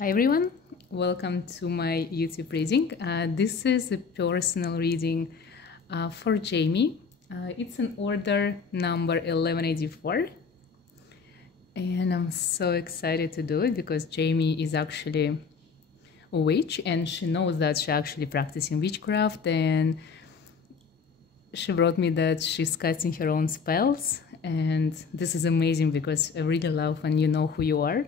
Hi everyone, welcome to my YouTube reading. This is a personal reading for Jamie. It's an order number 1184, and I'm so excited to do it because Jamie is actually a witch and she knows that she's actually practicing witchcraft, and she wrote me that she's casting her own spells, and this is amazing because I really love when you know who you are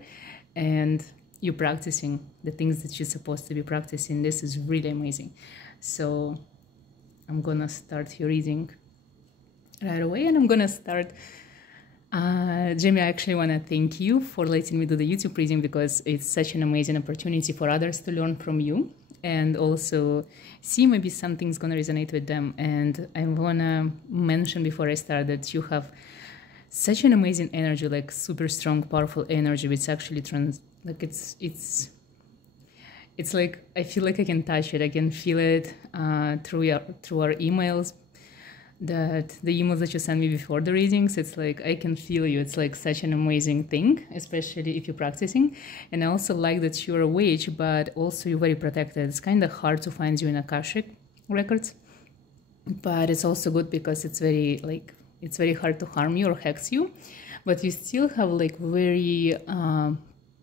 and you're practicing the things that you're supposed to be practicing. This is really amazing. So I'm gonna start your reading right away, and I'm gonna start. Jamie, I actually want to thank you for letting me do the YouTube reading because it's such an amazing opportunity for others to learn from you and also see maybe something's gonna resonate with them. And I wanna mention before I start that you have such an amazing energy, like super strong, powerful energy, which actually it's like I feel like I can touch it, I can feel it through our emails, that the emails that you send me before the readings. It's like I can feel you. It's like such an amazing thing, especially if you're practicing. And I also like that you're a witch, but also you're very protected. It's kind of hard to find you in Akashic records, but it's also good because it's very hard to harm you or hex you, but you still have like very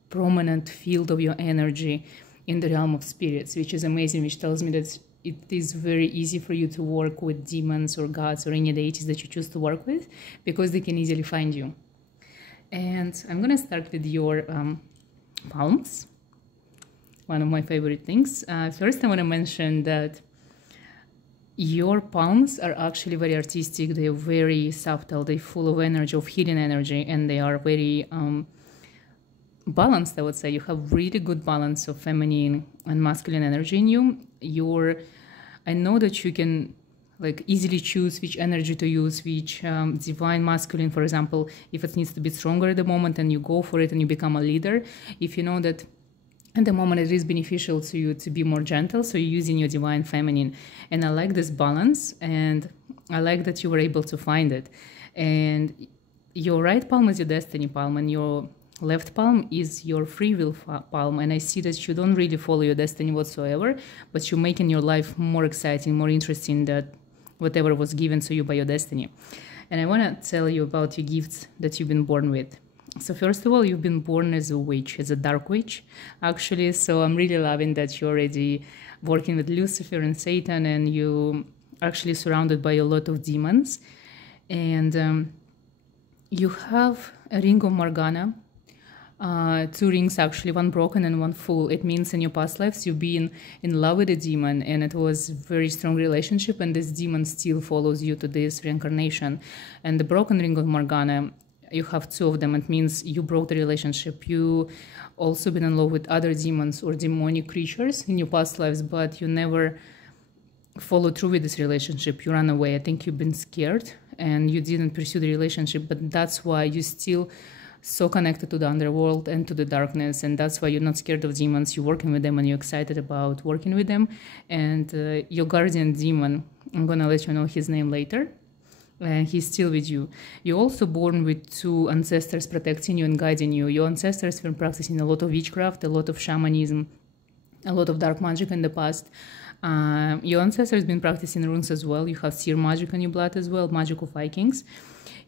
prominent field of your energy in the realm of spirits, which is amazing, which tells me that it is very easy for you to work with demons or gods or any deities that you choose to work with because they can easily find you. And I'm gonna start with your palms, one of my favorite things. First I want to mention that your palms are actually very artistic, they're very subtle, they're full of energy, of hidden energy, and they are very balanced, I would say. You have really good balance of feminine and masculine energy in you. I know that you can like easily choose which energy to use, which divine masculine, for example, if it needs to be stronger at the moment, and you go for it and you become a leader. If you know that at the moment it is beneficial to you to be more gentle, so you're using your divine feminine. And I like this balance, and I like that you were able to find it. And your right palm is your destiny palm, and your left palm is your free will palm. And I see that you don't really follow your destiny whatsoever, but you're making your life more exciting, more interesting than whatever was given to you by your destiny. And I want to tell you about your gifts that you've been born with. So first of all, you've been born as a witch, as a dark witch, actually. So I'm really loving that you're already working with Lucifer and Satan, and you actually surrounded by a lot of demons. And you have a ring of Morgana, two rings actually, one broken and one full. It means in your past lives you've been in love with a demon, and it was a very strong relationship, and this demon still follows you to this reincarnation. And the broken ring of Morgana, you have two of them. It means you broke the relationship. You also been in love with other demons or demonic creatures in your past lives, but you never followed through with this relationship. You ran away. I think you've been scared and you didn't pursue the relationship, but that's why you still so connected to the underworld and to the darkness, and that's why you're not scared of demons. You're working with them and you're excited about working with them. And your guardian demon, I'm gonna let you know his name later, and he's still with you. You're also born with two ancestors protecting you and guiding you. Your ancestors were practicing a lot of witchcraft, a lot of shamanism, a lot of dark magic in the past. Your ancestors been practicing runes as well. You have seer magic in your blood as well, magic of Vikings.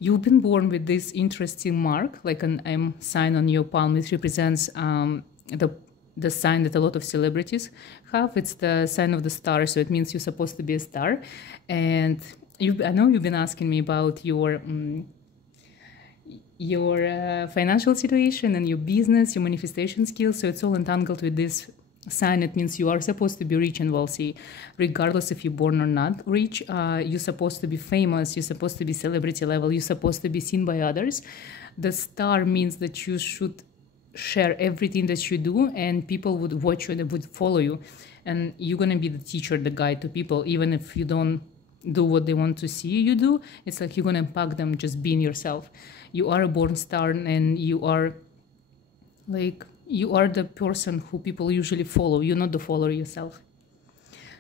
You've been born with this interesting mark, like an M sign on your palm. It represents the sign that a lot of celebrities have. It's the sign of the star, so it means you're supposed to be a star. And I know you've been asking me about your financial situation and your business, your manifestation skills. So it's all entangled with this sign. It means you are supposed to be rich and wealthy, regardless if you're born or not rich. You're supposed to be famous. You're supposed to be celebrity level. You're supposed to be seen by others. The star means that you should share everything that you do, and people would watch you and they would follow you. And you're going to be the teacher, the guide to people, even if you don't do what they want to see you do. It's like you're going to impact them just being yourself. You are a born star, and you are the person who people usually follow. You're not the follower yourself.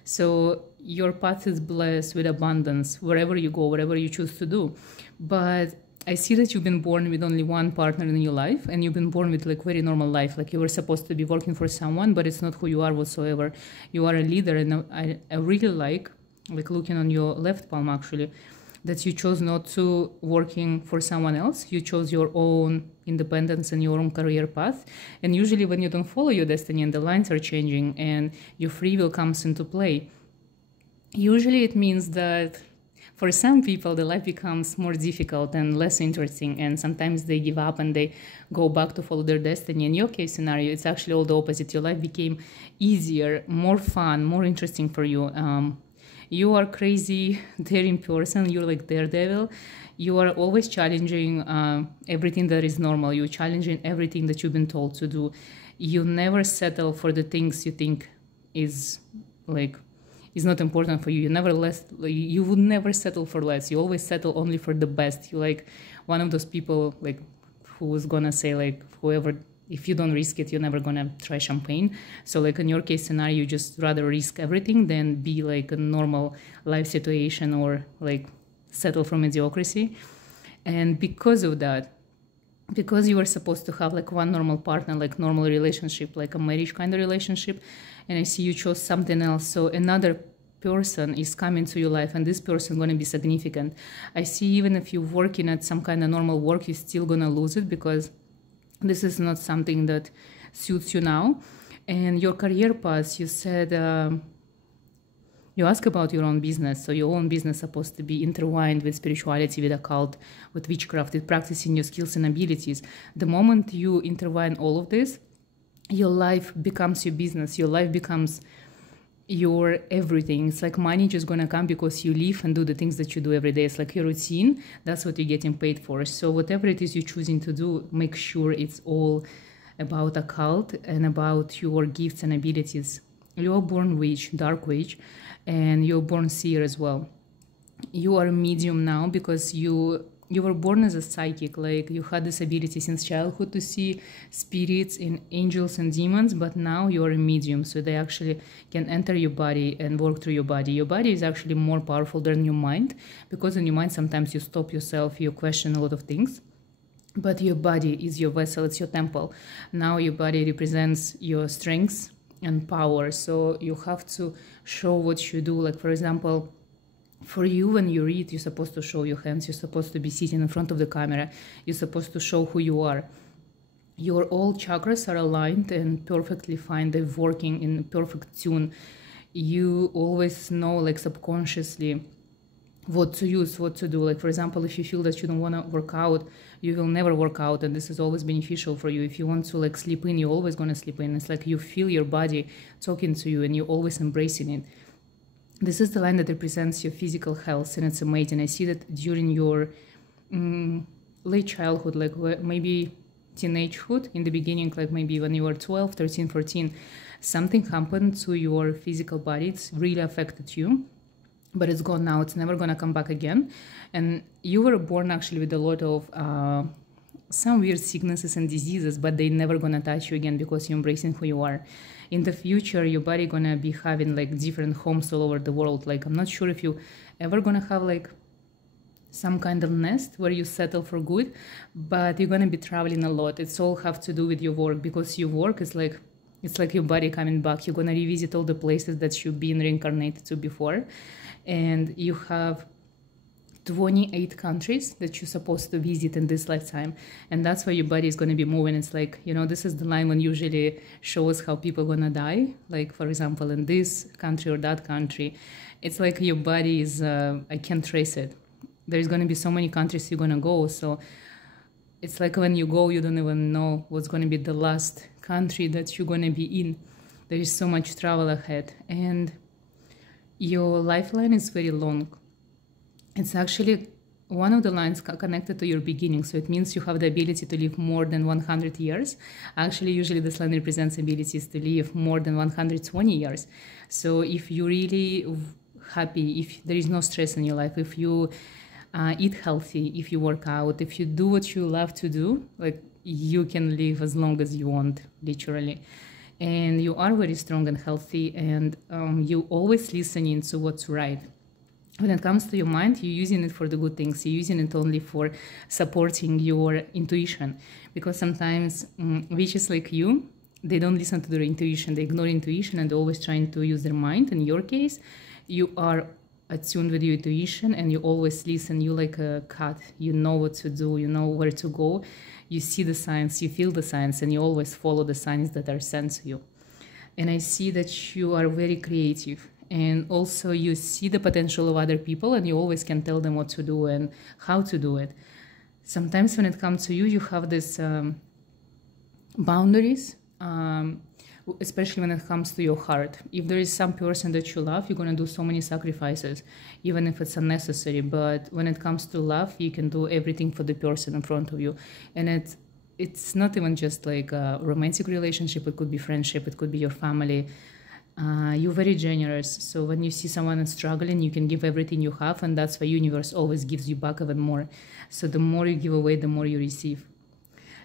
So your path is blessed with abundance wherever you go, whatever you choose to do. But I see that you've been born with only one partner in your life, and you've been born with like very normal life. Like you were supposed to be working for someone, but it's not who you are whatsoever. You are a leader, and I really like looking on your left palm actually, that you chose not to working for someone else. You chose your own independence and your own career path. And usually when you don't follow your destiny and the lines are changing and your free will comes into play, usually it means that for some people the life becomes more difficult and less interesting, and sometimes they give up and they go back to follow their destiny. In your case scenario, it's actually all the opposite. Your life became easier, more fun, more interesting for you. You are crazy, daring person. You're like daredevil. You are always challenging everything that is normal. You're challenging everything that you've been told to do. You never settle for the things you think is not important for you. You would never settle for less. You always settle only for the best. You're like one of those people who's gonna say whoever, if you don't risk it, you're never gonna try champagne. So in your case scenario, you just rather risk everything than be a normal life situation or settle for mediocrity. And because of that, because you were supposed to have one normal partner, normal relationship, a marriage kind of relationship, and I see you chose something else. So another person is coming to your life, and this person going to be significant. I see even if you're working at some kind of normal work, you're still going to lose it because this is not something that suits you now. And your career path, you said, you ask about your own business. So your own business is supposed to be intertwined with spirituality, with occult, with witchcraft, with practicing your skills and abilities. The moment you intertwine all of this, your life becomes your business. Your life becomes your everything. It's like money just gonna come because you live and do the things that you do every day. It's like your routine. That's what you're getting paid for. So whatever it is you're choosing to do, make sure it's all about occult and about your gifts and abilities. You're born witch, dark witch, and you're born seer as well. You are a medium now because you were born as a psychic. You had this ability since childhood to see spirits and angels and demons, but now you're a medium, so they actually can enter your body and work through your body. Your body is actually more powerful than your mind, because in your mind sometimes you stop yourself, you question a lot of things, but your body is your vessel, it's your temple. Now your body represents your strengths and power, so you have to show what you do. For example, for you, when you read, you're supposed to show your hands, you're supposed to be sitting in front of the camera, you're supposed to show who you are. Your all chakras are aligned and perfectly fine, they're working in perfect tune. You always know, subconsciously, what to use, what to do. For example, if you feel that you don't want to work out, you will never work out, and this is always beneficial for you. If you want to sleep in, you're always going to sleep in. It's you feel your body talking to you and you're always embracing it. This is the line that represents your physical health, and it's amazing. I see that during your late childhood, maybe teenagehood, in the beginning, maybe when you were 12, 13, 14, something happened to your physical body. It's really affected you, but it's gone now. It's never going to come back again. And you were born actually with a lot of some weird sicknesses and diseases, but they're never going to touch you again because you're embracing who you are. In the future, your body gonna be having different homes all over the world. I'm not sure if you ever gonna have some kind of nest where you settle for good, but you're gonna be traveling a lot. It's all have to do with your work, because your work is it's like your body coming back. You're gonna revisit all the places that you've been reincarnated to before, and you have 28 countries that you're supposed to visit in this lifetime, and that's where your body is going to be moving. It's this is the line when usually shows how people are going to die, for example, in this country or that country. It's your body is I can't trace it. There's going to be so many countries you're going to go, so it's when you go, you don't even know what's going to be the last country that you're going to be in. There is so much travel ahead, and your lifeline is very long. It's actually one of the lines connected to your beginning, so it means you have the ability to live more than 100 years. Actually, usually this line represents abilities to live more than 120 years. So if you're really happy, if there is no stress in your life, if you eat healthy, if you work out, if you do what you love to do, you can live as long as you want, literally. And you are very strong and healthy, and you always listening to what's right. when it comes to your mind, you're using it for the good things. You're using it only for supporting your intuition. Because sometimes witches like you, they don't listen to their intuition. They ignore intuition and they're always trying to use their mind. In your case, you are attuned with your intuition and you always listen. You like a cat. You know what to do. You know where to go. You see the signs. You feel the signs. And you always follow the signs that are sent to you. And I see that you are very creative. And also you see the potential of other people and you always can tell them what to do and how to do it. Sometimes when it comes to you, you have this boundaries, especially when it comes to your heart. If there is some person that you love, you're going to do so many sacrifices, even if it's unnecessary. But when it comes to love, you can do everything for the person in front of you. And it's not even just like a romantic relationship. It could be friendship. It could be your family. You're very generous. So when you see someone struggling, you can give everything you have. And that's why universe always gives you back even more. So the more you give away, the more you receive.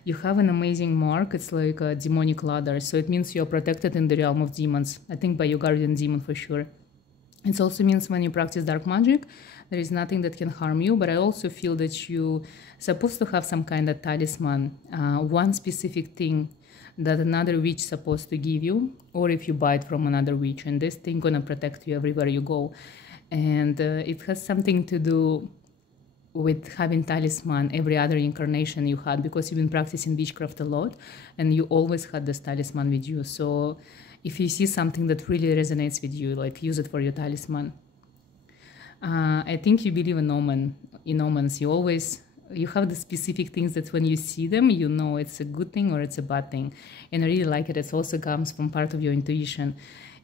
You have an amazing mark. It's like a demonic ladder. So it means you're protected in the realm of demons. I think by your guardian demon for sure. It also means when you practice dark magic, there is nothing that can harm you. But I also feel that you're supposed to have some kind of talisman. One specific thing that another witch is supposed to give you. Or if you buy it from another witch. And this thing gonna protect you everywhere you go. And it has something to do with having talisman every other incarnation you had, because you've been practicing witchcraft a lot and you always had this talisman with you. So if you see something that really resonates with you, like use it for your talisman. I think you believe in omens. You have the specific things that when you see them, you know it's a good thing or it's a bad thing. And I really like it. It also comes from part of your intuition.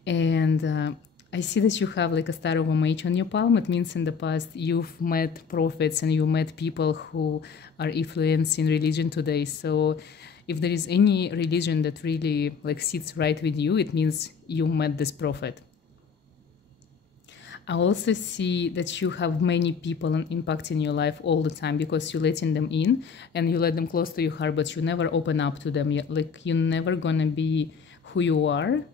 And I see that you have like a star of a mage on your palm. It means in the past you've met prophets and you met people who are influencing religion today. So if there is any religion that really like sits right with you, it means you met this prophet. I also see that you have many people impacting your life all the time because you're letting them in and you let them close to your heart, but you never open up to them. Like you're never gonna be who you are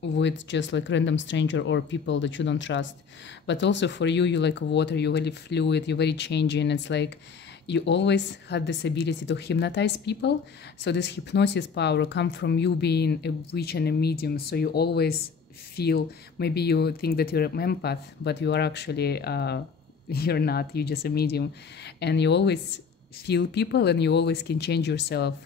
with just like random stranger or people that you don't trust. But also for you, you're like water, you're very fluid, you're very changing. It's like you always had this ability to hypnotize people. So this hypnosis power comes from you being a witch and a medium. So you always feel, maybe you think that you're an empath, but you are actually, you're not, you're just a medium. And you always feel people and you always can change yourself.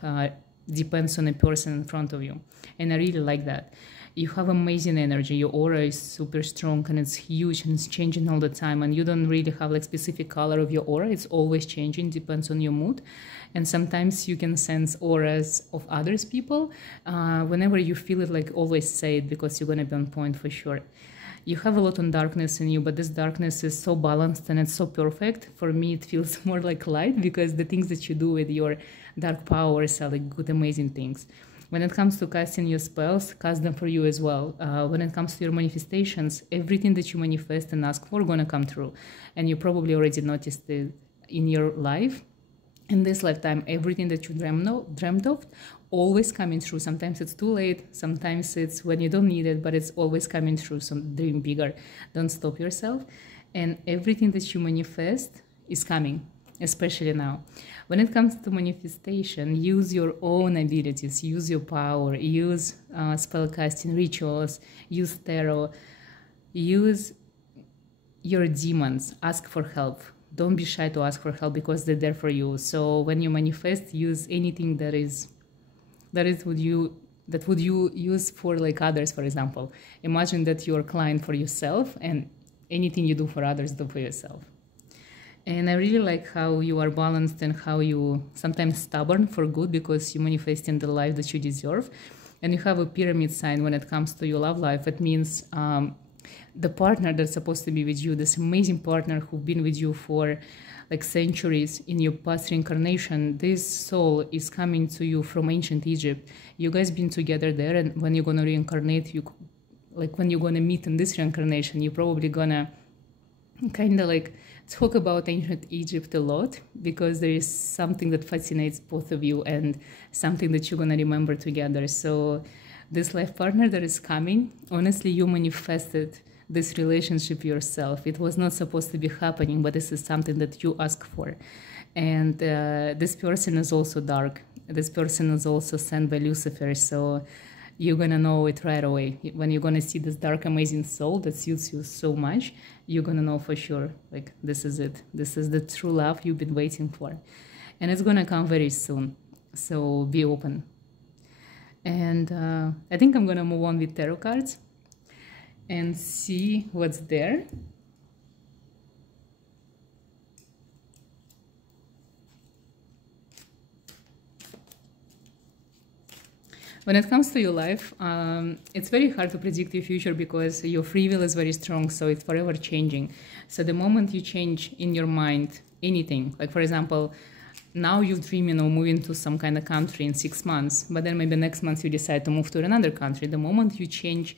Depends on the person in front of you. And I really like that. You have amazing energy. Your aura is super strong and it's huge and it's changing all the time. And you don't really have like specific color of your aura. It's always changing, depends on your mood. And sometimes you can sense auras of others people. Whenever you feel it, like always say it because you're gonna be on point for sure. You have a lot of darkness in you, but this darkness is so balanced and it's so perfect. For me, it feels more like light because the things that you do with your dark powers are like good, amazing things. When it comes to casting your spells, cast them for you as well. When it comes to your manifestations, everything that you manifest and ask for gonna come true. And you probably already noticed it in your life. In this lifetime, everything that you dreamt of, always coming true. Sometimes it's too late, sometimes it's when you don't need it, but it's always coming true. So dream bigger, don't stop yourself. And everything that you manifest is coming, especially now. When it comes to manifestation, use your own abilities, use your power, use spellcasting rituals, use tarot, use your demons, ask for help. Don't be shy to ask for help because they're there for you. So when you manifest, use anything that would you use for like others, for example. Imagine that you're a client for yourself and anything you do for others, do for yourself. And I really like how you are balanced and how you sometimes stubborn for good because you manifest in the life that you deserve. And you have a pyramid sign when it comes to your love life. It means the partner that's supposed to be with you, this amazing partner who've been with you for like centuries in your past reincarnation, this soul is coming to you from ancient Egypt. You guys been together there, and when you're gonna reincarnate, when you're gonna meet in this reincarnation, you're probably gonna kind of like talk about ancient Egypt a lot because there is something that fascinates both of you and something that you're gonna remember together. So this life partner that is coming, honestly, you manifested this relationship yourself. It was not supposed to be happening, but this is something that you ask for. And this person is also dark. This person is also sent by Lucifer, so you're gonna know it right away. When you're gonna see this dark, amazing soul that suits you so much, you're gonna know for sure, like, this is it. This is the true love you've been waiting for. And it's gonna come very soon, so be open. And I think I'm gonna move on with tarot cards and see what's there. When it comes to your life, it's very hard to predict your future because your free will is very strong, so it's forever changing. So the moment you change in your mind anything, like for example, now you're dreaming of moving to some kind of country in 6 months, but then maybe next month you decide to move to another country. The moment you change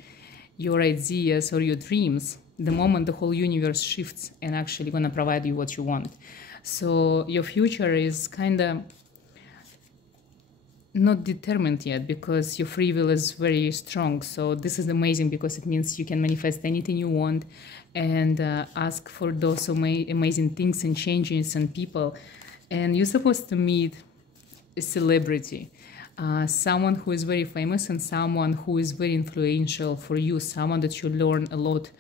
your ideas or your dreams, the moment the whole universe shifts and actually gonna provide you what you want. So your future is kind of not determined yet because your free will is very strong. So this is amazing because it means you can manifest anything you want and ask for those amazing things and changes and people. And you're supposed to meet a celebrity, someone who is very famous and someone who is very influential for you, someone that you learn a lot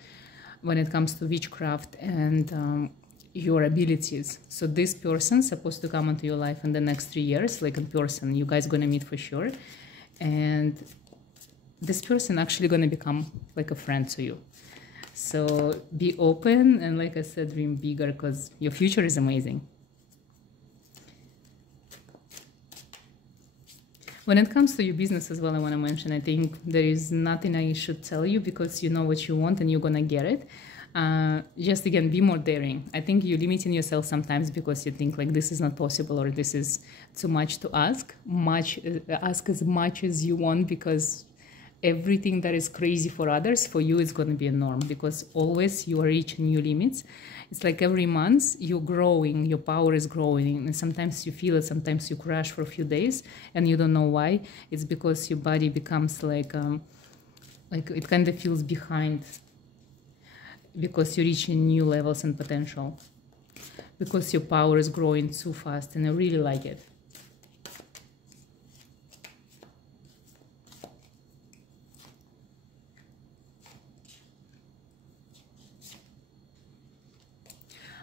when it comes to witchcraft and your abilities. So this person is supposed to come into your life in the next 3 years, like in person. You guys gonna meet for sure. And this person actually gonna become like a friend to you. So be open and, like I said, dream bigger because your future is amazing. When it comes to your business as well, I want to mention, I think there is nothing I should tell you because you know what you want and you're gonna get it. Just again, be more daring. I think you're limiting yourself sometimes because you think like this is not possible or this is too much to ask. Ask as much as you want because everything that is crazy for others, for you, is going to be a norm because always you are reaching new limits. It's like every month you're growing, your power is growing, and sometimes you feel it, sometimes you crash for a few days and you don't know why. It's because your body becomes like it kind of feels behind because you're reaching new levels and potential, because your power is growing too fast, and I really like it.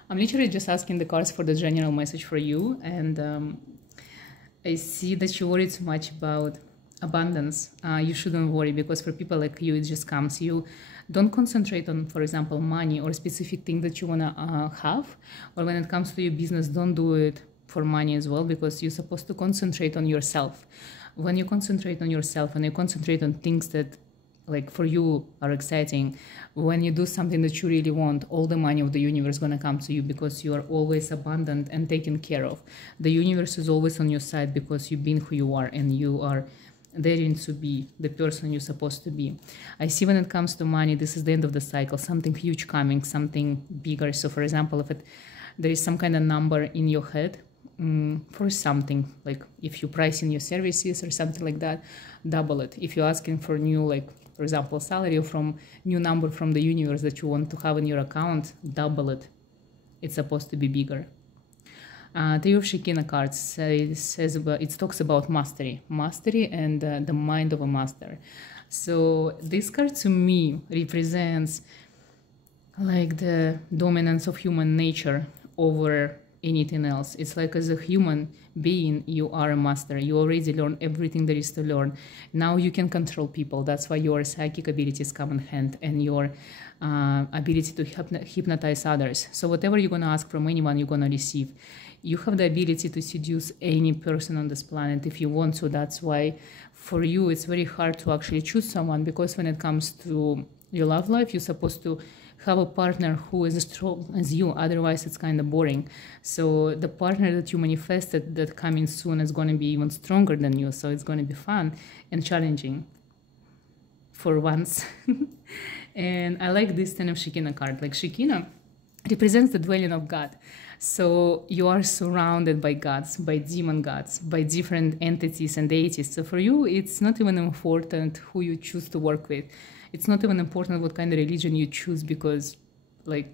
I'm literally just asking the cards for the general message for you, and I see that you worry too much about abundance. You shouldn't worry because for people like you, it just comes. You don't concentrate on, for example, money or specific thing that you want to have. Or when it comes to your business, don't do it for money as well because you're supposed to concentrate on yourself. When you concentrate on yourself and you concentrate on things that like for you are exciting, when you do something that you really want, all the money of the universe is going to come to you because you are always abundant and taken care of. The universe is always on your side because you've been who you are and you are daring to be the person you're supposed to be. I see when it comes to money, this is the end of the cycle, something huge coming, something bigger. So for example, if there is some kind of number in your head for something, like if you're pricing your services or something like that, double it. If you're asking for new, like for example, salary or from new number from the universe that you want to have in your account, double it. It's supposed to be bigger. Three of Shekinah cards it talks about mastery and the mind of a master. So this card to me represents like the dominance of human nature over anything else. It's like as a human being, you are a master. You already learned everything there is to learn. Now you can control people. That's why your psychic abilities come in hand and your ability to hypnotize others. So whatever you're going to ask from anyone, you're going to receive. You have the ability to seduce any person on this planet if you want to. That's why for you it's very hard to actually choose someone, because when it comes to your love life, you're supposed to have a partner who is as strong as you. Otherwise, it's kind of boring. So the partner that you manifested that coming soon is going to be even stronger than you. So it's going to be fun and challenging for once. And I like this Ten of Shekinah card. Like Shekinah represents the dwelling of God. So you are surrounded by gods, by demon gods, by different entities and deities. So for you, it's not even important who you choose to work with. It's not even important what kind of religion you choose, because like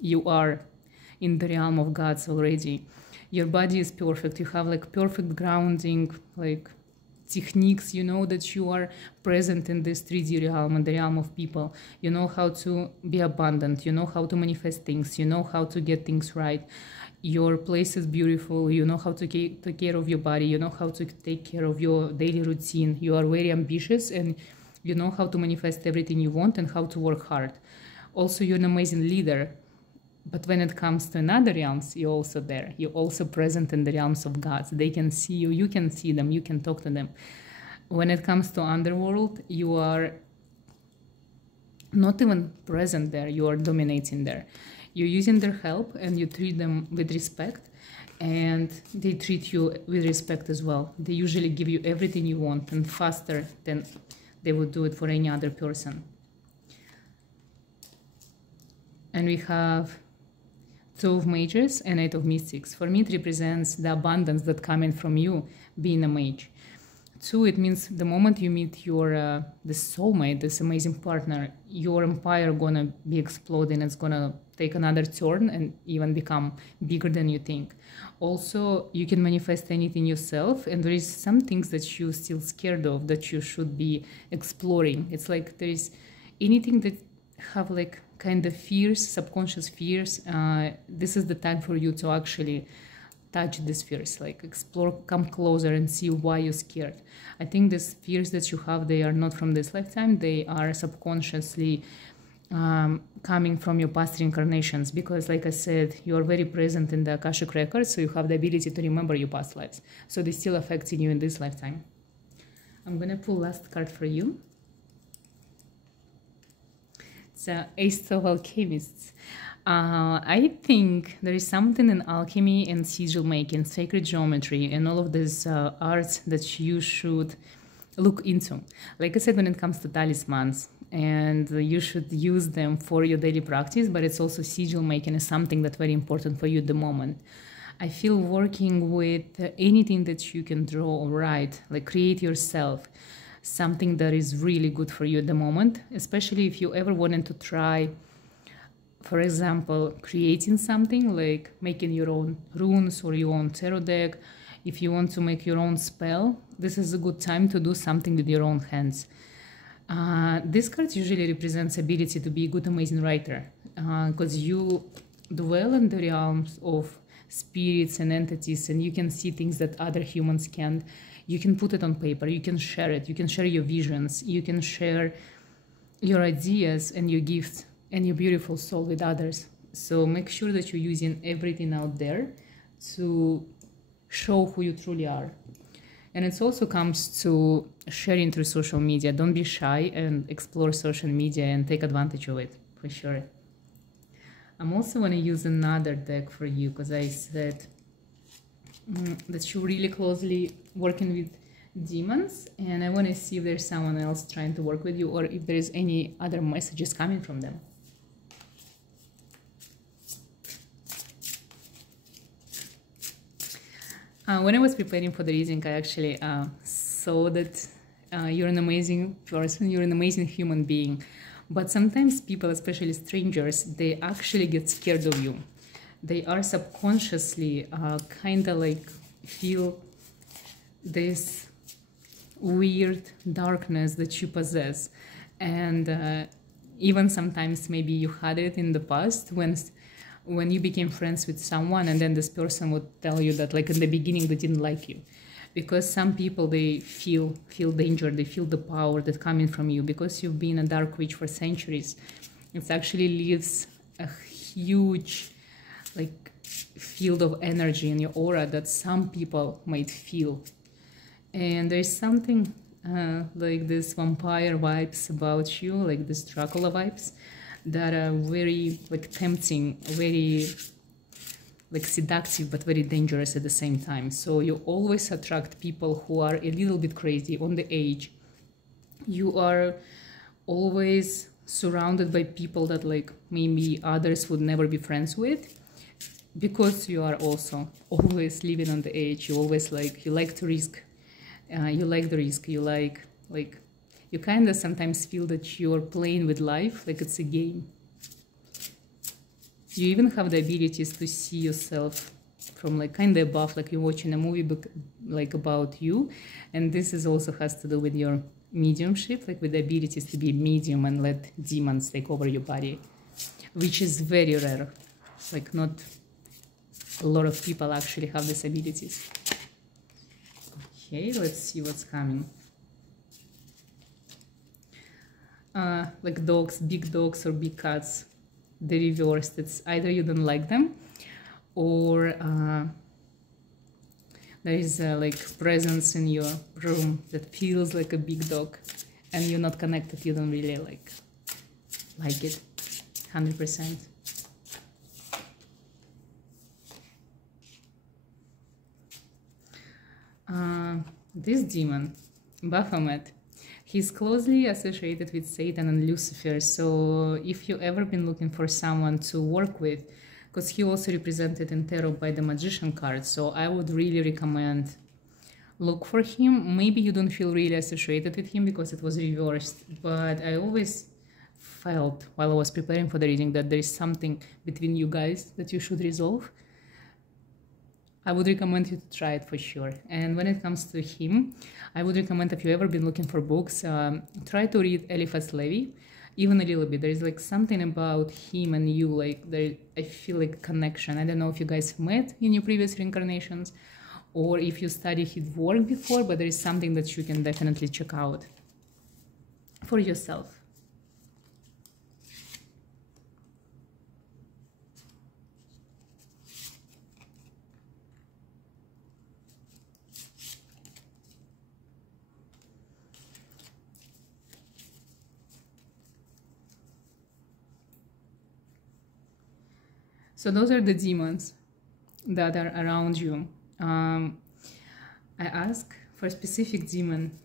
you are in the realm of gods already. Your body is perfect. You have like perfect grounding, like techniques. You know that you are present in this 3D realm and the realm of people. You know how to be abundant. You know how to manifest things. You know how to get things right. Your place is beautiful. You know how to take care of your body. You know how to take care of your daily routine. You are very ambitious, and you know how to manifest everything you want and how to work hard. Also, you're an amazing leader. But when it comes to another realms, you're also there. You're also present in the realms of gods. They can see you, you can see them, you can talk to them. When it comes to underworld, you are not even present there, you are dominating there. You're using their help and you treat them with respect, and they treat you with respect as well. They usually give you everything you want, and faster than they would do it for any other person. And we have Two of Mages and Eight of Mystics. For me, it represents the abundance that coming from you being a mage. Two, it means the moment you meet your the soulmate, this amazing partner, your empire gonna be exploding. It's gonna take another turn and even become bigger than you think. Also, you can manifest anything yourself, and there is some things that you're still scared of that you should be exploring. It's like there is anything that have like kind of fears, subconscious fears. This is the time for you to actually touch these fears, like explore, come closer and see why you're scared. I think these fears that you have, they are not from this lifetime. They are subconsciously coming from your past reincarnations, because like I said, you are very present in the Akashic records, so you have the ability to remember your past lives. So they're still affecting you in this lifetime. I'm gonna pull last card for you. It's Ace of Alchemists. I think there is something in alchemy and sigil making, sacred geometry, and all of these arts that you should look into. Like I said, when it comes to talismans, and you should use them for your daily practice, but it's also sigil making is something that's very important for you at the moment. I feel working with anything that you can draw or write, like create yourself, something that is really good for you at the moment, especially if you ever wanted to try, for example, creating something like making your own runes or your own tarot deck. If you want to make your own spell, this is a good time to do something with your own hands. This card usually represents ability to be a good, amazing writer, because you dwell in the realms of spirits and entities, and you can see things that other humans can't. You can put it on paper, you can share it, you can share your visions, you can share your ideas and your gifts and your beautiful soul with others. So make sure that you're using everything out there to show who you truly are. And it also comes to sharing through social media. Don't be shy and explore social media and take advantage of it, for sure. I'm also going to use another deck for you, because I said that you're really closely working with demons, and I want to see if there's someone else trying to work with you, or if there's any other messages coming from them. When I was preparing for the reading, I actually saw that you're an amazing person, you're an amazing human being, but sometimes people, especially strangers, they actually get scared of you. They are subconsciously kind of like feel this weird darkness that you possess. And even sometimes maybe you had it in the past when you became friends with someone, and then this person would tell you that like in the beginning they didn't like you. Because some people, they feel danger, they feel the power that coming from you. Because you've been a dark witch for centuries, it actually leaves a huge like field of energy in your aura that some people might feel. And there's something like this vampire vibes about you, like this Dracula vibes, that are very like tempting, very like seductive, but very dangerous at the same time. So you always attract people who are a little bit crazy on the edge. You are always surrounded by people that like maybe others would never be friends with. because you are also always living on the edge, you always you like to risk, you like the risk, you like you kind of sometimes feel that you're playing with life like it's a game. You even have the abilities to see yourself from like kind of above, like you're watching a movie book like about you. And this is also has to do with your mediumship, like with the abilities to be medium and let demons take over your body, which is very rare. Like not a lot of people actually have these abilities. Okay, let's see what's coming. Like dogs, big dogs or big cats, the reversed. It's either you don't like them, or there is like presence in your room that feels like a big dog, and you're not connected. You don't really like it, 100%. This demon, Baphomet, he's closely associated with Satan and Lucifer. So if you've ever been looking for someone to work with, because he also represented in tarot by the Magician card, so I would really recommend look for him. Maybe you don't feel really associated with him because it was reversed, but I always felt while I was preparing for the reading that there is something between you guys that you should resolve. I would recommend you to try it for sure. And when it comes to him, I would recommend, if you've ever been looking for books, try to read Eliphas Levi, even a little bit. There's like something about him and you, like there, I feel like connection. I don't know if you guys met in your previous reincarnations or if you studied his work before, but there is something that you can definitely check out for yourself. So those are the demons that are around you. I ask for a specific demon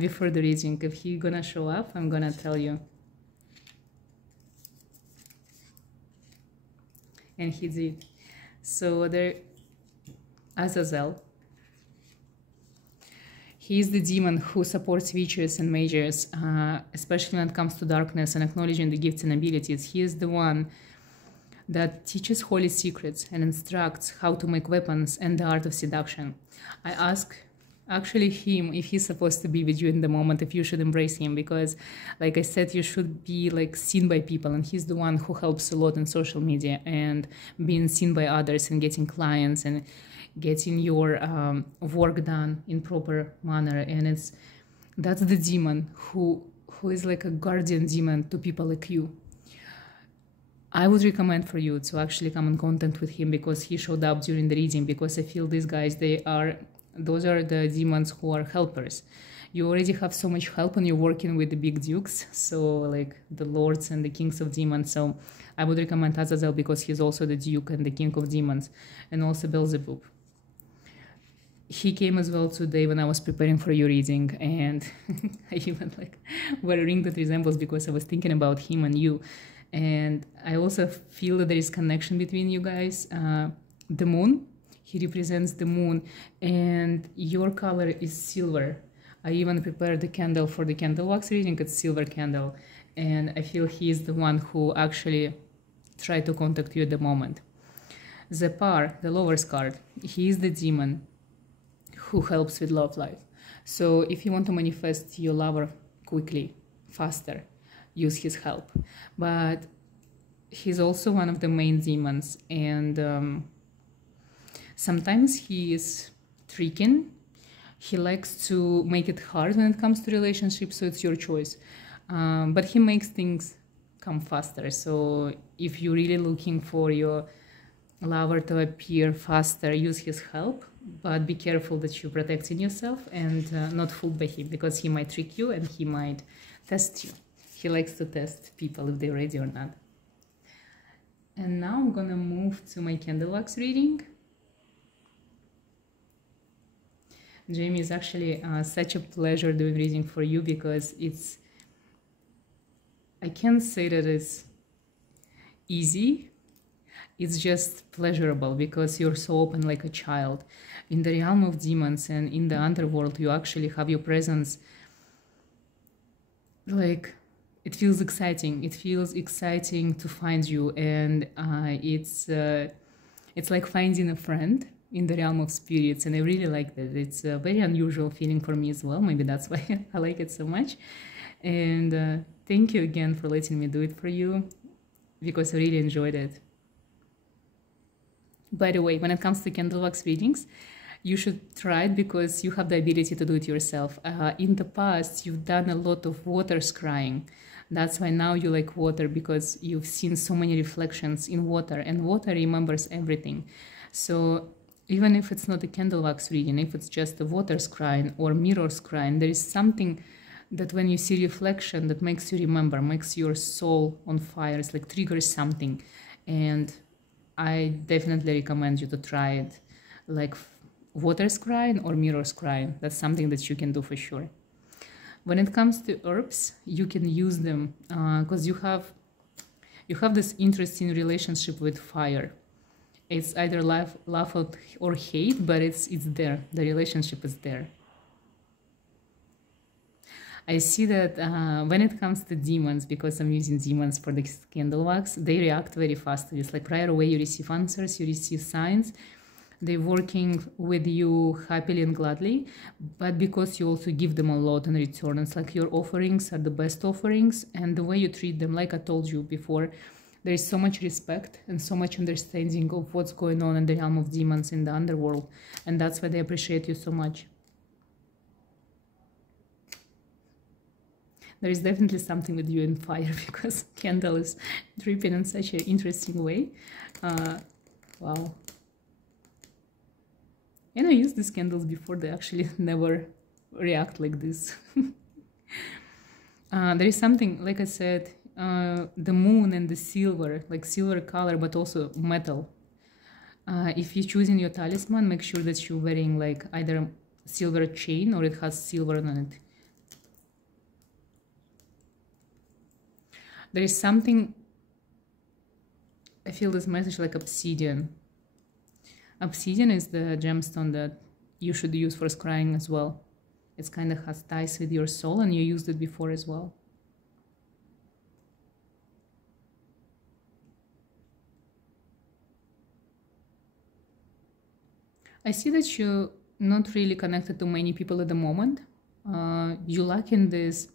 before the reading. If he's gonna show up, I'm gonna tell you. And he did. So there, Azazel. He is the demon who supports witches and mages, especially when it comes to darkness and acknowledging the gifts and abilities. He is the one that teaches holy secrets and instructs how to make weapons and the art of seduction. I ask actually him if he's supposed to be with you in the moment, if you should embrace him, because like I said, you should be like seen by people, and he's the one who helps a lot in social media and being seen by others and getting clients and getting your work done in proper manner. And that's the demon who is like a guardian demon to people like you. I would recommend for you to actually come in contact with him because he showed up during the reading, because I feel these guys, those are the demons who are helpers. You already have so much help when you're working with the big dukes, so like the lords and the kings of demons. So I would recommend Azazel because he's also the duke and the king of demons, and also Beelzebub. He came as well today when I was preparing for your reading, and I even like wear a ring that resembles, because I was thinking about him and you. And I also feel that there is connection between you guys. The moon, he represents the moon, and your color is silver. I even prepared the candle for the candle wax reading. It's silver candle, and I feel he is the one who actually tried to contact you at the moment. Zepar, the lover's card, he is the demon who helps with love life. So if you want to manifest your lover quickly, faster, use his help. But he's also one of the main demons, and sometimes he is tricking. He likes to make it hard when it comes to relationships, so it's your choice. But he makes things come faster. So if you're really looking for your lover to appear faster, use his help, but be careful that you're protecting yourself and not fooled by him, because he might trick you and he might test you. He likes to test people if they're ready or not. And now I'm gonna move to my candle wax reading. Jamie, is actually such a pleasure doing reading for you, because I can't say that it's easy. it's just pleasurable because you're so open like a child. In the realm of demons and in the underworld, you actually have your presence. Like, it feels exciting. It feels exciting to find you, and it's like finding a friend in the realm of spirits, and I really like that. It's a very unusual feeling for me as well. Maybe that's why I like it so much. And thank you again for letting me do it for you, because I really enjoyed it. By the way, when it comes to candle wax readings, you should try it because you have the ability to do it yourself. In the past, you've done a lot of water scrying. That's why now you like water, because you've seen so many reflections in water, and water remembers everything. So even if it's not a candle wax reading, if it's just a water scrying or mirror scrying, there is something that when you see reflection that makes you remember, makes your soul on fire. It's like triggers something. And I definitely recommend you to try it, like water scrying or mirror scrying. That's something that you can do for sure. When it comes to herbs, you can use them because you have this interesting relationship with fire. It's either love or hate, but it's there. The relationship is there. I see that when it comes to demons, because I'm using demons for the candle wax, they react very fast. It's like right away you receive answers, you receive signs. They're working with you happily and gladly, but because you also give them a lot in return. It's like your offerings are the best offerings, and the way you treat them, like I told you before, there is so much respect and so much understanding of what's going on in the realm of demons in the underworld, and that's why they appreciate you so much. There is definitely something with you in fire, because candle is dripping in such an interesting way. Wow. And I used these candles before, they actually never react like this. There is something, like I said, the moon and the silver, like silver color, but also metal. If you're choosing your talisman, make sure that you're wearing like either a silver chain or it has silver on it. There is something, I feel this message like obsidian. Obsidian is the gemstone that you should use for scrying as well. It kind of has ties with your soul, and you used it before as well. I see that you're not really connected to many people at the moment. You lack in this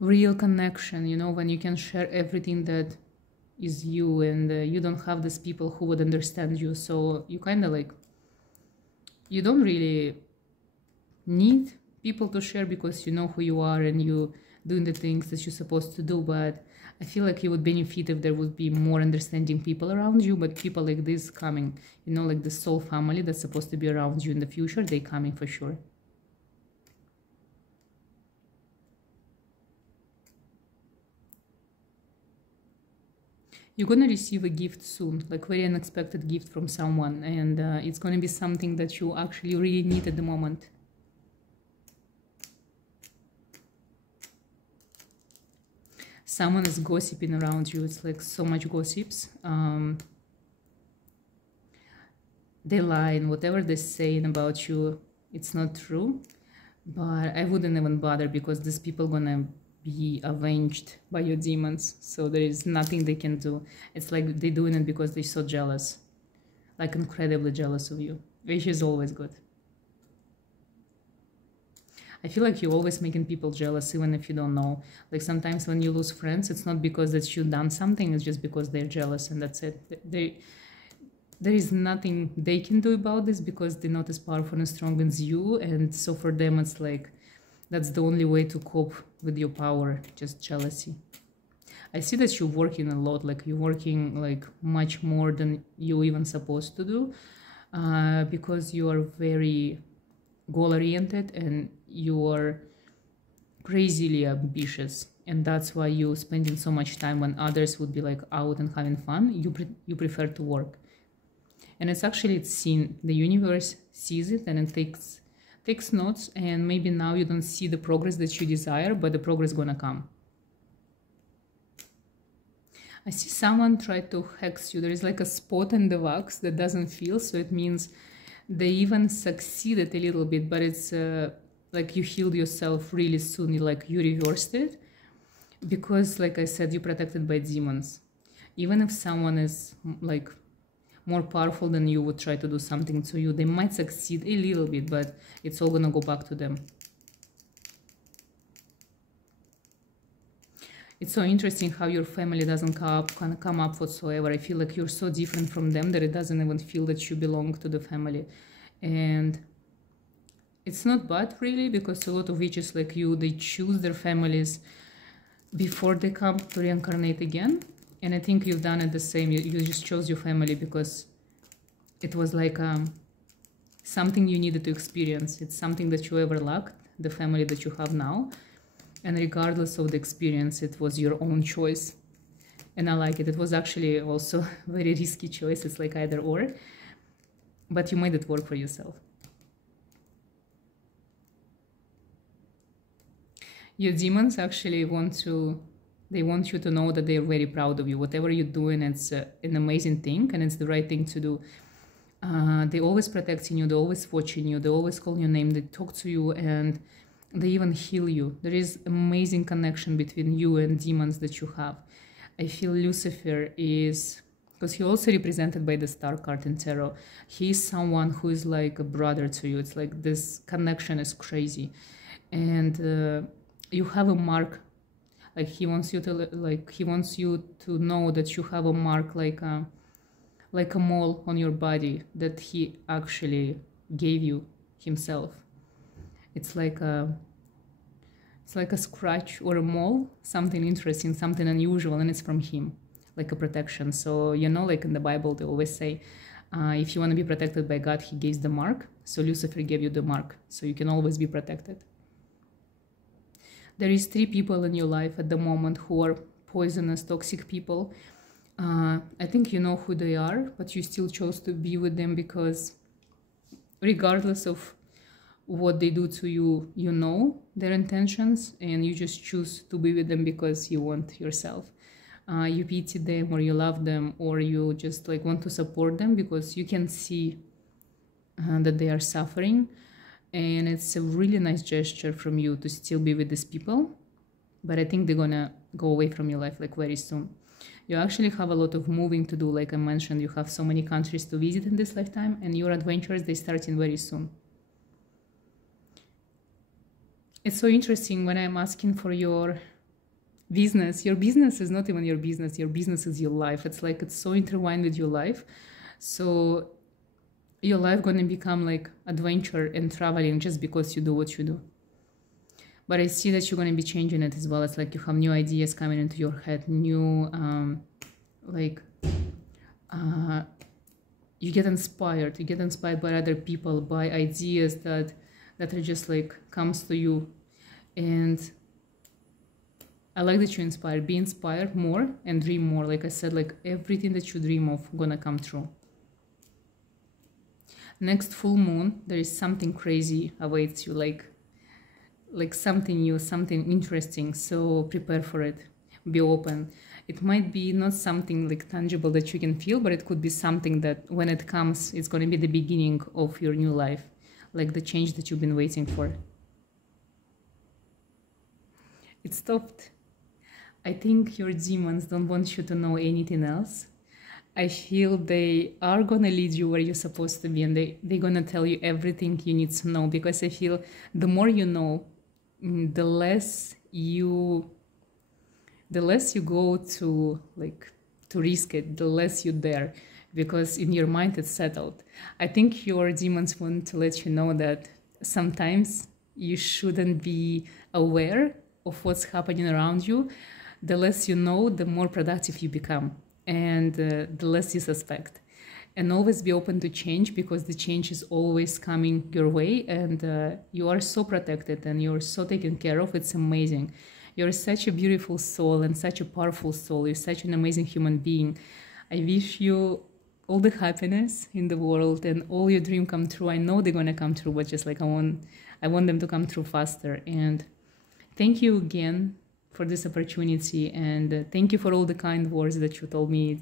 real connection, you know, when you can share everything that is you, and you don't have these people who would understand you. So you kind of like, you don't really need people to share, because you know who you are and you doing the things that you're supposed to do. But I feel like you would benefit if there would be more understanding people around you. But people like this coming, you know, like the soul family that's supposed to be around you in the future, they coming for sure. You're gonna receive a gift soon, like very unexpected gift from someone, and it's gonna be something that you actually really need at the moment. Someone is gossiping around you. It's like so much gossips. They lie, and whatever they're saying about you, it's not true. But I wouldn't even bother, because these people gonna be avenged by your demons, so there is nothing they can do. It's like they're doing it because they're so jealous, like incredibly jealous of you, which is always good. I feel like you're always making people jealous, even if you don't know. Like sometimes when you lose friends, it's not because that you've done something, it's just because they're jealous, and that's it. There is nothing they can do about this, because they're not as powerful and strong as you, and so for them it's like that's the only way to cope with your power, just jealousy. I see that you're working a lot, like you're working like much more than you're even supposed to do, because you are very goal-oriented and you are crazily ambitious, and that's why you're spending so much time when others would be like out and having fun. You prefer to work, and it's seen. The universe sees it, and it takes notes, and maybe now you don't see the progress that you desire, but the progress gonna come. I see someone try to hex you. There is like a spot in the wax that doesn't feel, so it means they even succeeded a little bit, but it's like you healed yourself really soon, like you reversed it, because like I said, you're protected by demons. Even if someone is like more powerful than you would try to do something to you, they might succeed a little bit, but it's all gonna go back to them. It's so interesting how your family doesn't come up whatsoever. I feel like you're so different from them that it doesn't even feel that you belong to the family. And it's not bad really, because a lot of witches like you, they choose their families before they come to reincarnate again. And I think you've done it the same. You just chose your family because it was like something you needed to experience. It's something that you ever lacked, the family that you have now. And regardless of the experience, it was your own choice. And I like it. It was actually also a very risky choice. It's like either or. But you made it work for yourself. Your demons actually want you to know that they are very proud of you. Whatever you're doing, it's an amazing thing, and it's the right thing to do. They always protecting you. They're always watching you. They always call your name. They talk to you, and they even heal you. There is amazing connection between you and demons that you have. I feel Lucifer is, because he also represented by the star card in tarot, he is someone who is like a brother to you. It's like this connection is crazy. And you have a mark, like he wants you to know that you have a mark, like a mole on your body that he actually gave you himself. It's like a scratch or a mole, something interesting, something unusual, and it's from him, like a protection. So, you know, like in the Bible, they always say, if you want to be protected by God, he gives the mark. So Lucifer gave you the mark, so you can always be protected. There is 3 people in your life at the moment who are poisonous, toxic people. I think you know who they are, but you still chose to be with them because regardless of what they do to you, you know their intentions, and you just choose to be with them because you want yourself. You pity them, or you love them, or you just like want to support them because you can see that they are suffering. And it's a really nice gesture from you to still be with these people, but I think they're gonna go away from your life like very soon. You actually have a lot of moving to do, like I mentioned. You have so many countries to visit in this lifetime, and your adventures, they start in very soon. It's so interesting when I'm asking for your business. Your business is not even your business. Your business is your life. It's like it's so intertwined with your life. So your life gonna become like adventure and traveling just because you do what you do. But I see that you're gonna be changing it as well. It's like you have new ideas coming into your head, new you get inspired. You get inspired by other people, by ideas that are just like comes to you. And I like that you're inspired. Be inspired more and dream more. Like I said, like everything that you dream of gonna come true. Next full moon, there is something crazy awaits you, like something new, something interesting. So prepare for it. Be open. It might be not something like tangible that you can feel, but it could be something that when it comes, it's going to be the beginning of your new life, like the change that you've been waiting for. It stopped. I think your demons don't want you to know anything else. I feel they are gonna lead you where you're supposed to be, and they're gonna tell you everything you need to know, because I feel the more you know, the less you go to risk it, the less you dare, because in your mind it's settled. I think your demons want to let you know that sometimes you shouldn't be aware of what's happening around you. The less you know, the more productive you become, and the less you suspect. And always be open to change, because the change is always coming your way, and you are so protected and you're so taken care of. It's amazing. You're such a beautiful soul and such a powerful soul. You're such an amazing human being. I wish you all the happiness in the world and all your dreams come true. I know they're gonna come true, but just like I want them to come true faster. And thank you again for this opportunity, and thank you for all the kind words that you told me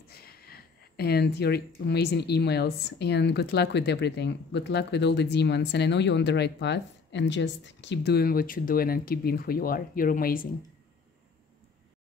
and your amazing emails, and good luck with everything. Good luck with all the demons, and I know you're on the right path, and just keep doing what you're doing and keep being who you are. You're amazing.